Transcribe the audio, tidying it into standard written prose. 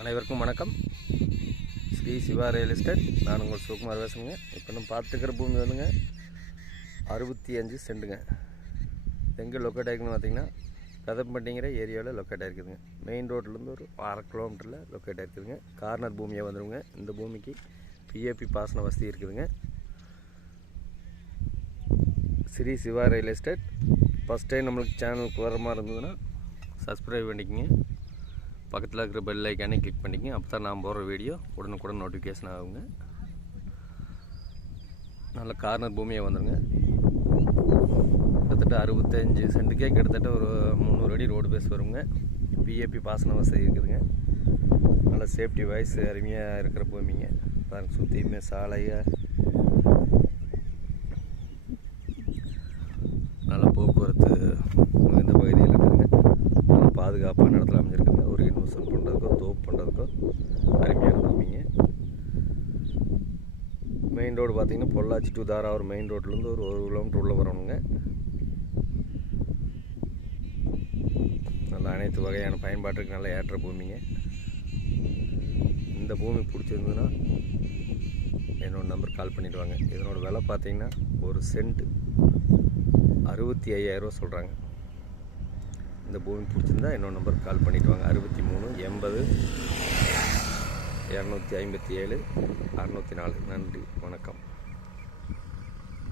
அனைவருக்கும் வணக்கம். Shri Siva real estate. நான் உங்கள் சிவகுமார் பேசுகிறேங்க. இப்போ நம்ம பார்த்துக்கிற பூமி வந்துங்க 65 சென்ட்டுங்க. எங்கே லொக்கேட் ஆகிருக்குன்னு பார்த்தீங்கன்னா கதம்பட்டிங்கிற ஏரியாவில் லொக்கேட் ஆகிருக்குதுங்க. மெயின் ரோட்லேருந்து ஒரு 1/2 கிலோமீட்டரில் லொக்கேட் ஆகிருக்குதுங்க. கார்னர் பூமியாக வந்துடுங்க. இந்த பூமிக்கு பிஏபி பாசன வசதி இருக்குதுங்க. Shri Siva real estate. First time நம்மளுக்கு சேனலுக்கு வர மாதிரி இருந்ததுன்னா சப்ஸ்கிரைப் பண்ணிக்கோங்க. பக்கத்தில் இருக்கிற பெல் ஐக்கானே கிளிக் பண்ணிக்கங்க. அப்போ தான் நான் போடுற வீடியோ உடனுக்குடன் நோட்டிஃபிகேஷன் ஆகுங்க. நல்ல கார்னர் பூமியாக வந்துடுங்க. கிட்டத்தட்ட 65 சென்ட்டுக்கே கிட்டத்தட்ட ஒரு 300 அடி ரோடு பேஸ் வருங்க. பிஏபி பாசன வசதி இருக்குதுங்க. நல்ல சேஃப்டி வைஸ் அருமையாக இருக்கிற பூமிங்க. பாருங்க, சுற்றியுமே சாலையை நல்ல போக்குவரத்து இந்த பகுதியில் இருக்குதுங்க. நல்ல பாதுகாப்பான இடத்துல அமைஞ்சிருக்குங்க. ஒரு இன்வெஸ்ட்மெண்ட் பண்ணுறதுக்கோ தோப்பு பண்ணுறதுக்கோ அருமையான பூமிங்க. மெயின் ரோடு பார்த்திங்கன்னா பொள்ளாச்சி டு தாராவூர் மெயின் ரோட்லேருந்து ஒரு 1 கிலோமீட்டர் உள்ளே வரணுங்க. நல்ல அனைத்து வகையான பயன்பாட்டுக்கு நல்ல ஏற்ற பூமிங்க. இந்த பூமி பிடிச்சிருந்ததுன்னா என்னோட நம்பர் கால் பண்ணிவிட்டு வாங்க. இதனோட விலை பார்த்திங்கன்னா ஒரு சென்ட் 65,000 சொல்கிறாங்க. இந்த பூமி பிடிச்சிருந்தா என்னோட நம்பருக்கு கால் பண்ணிவிட்டு வாங்க. 63 80 257 604. நன்றி, வணக்கம்.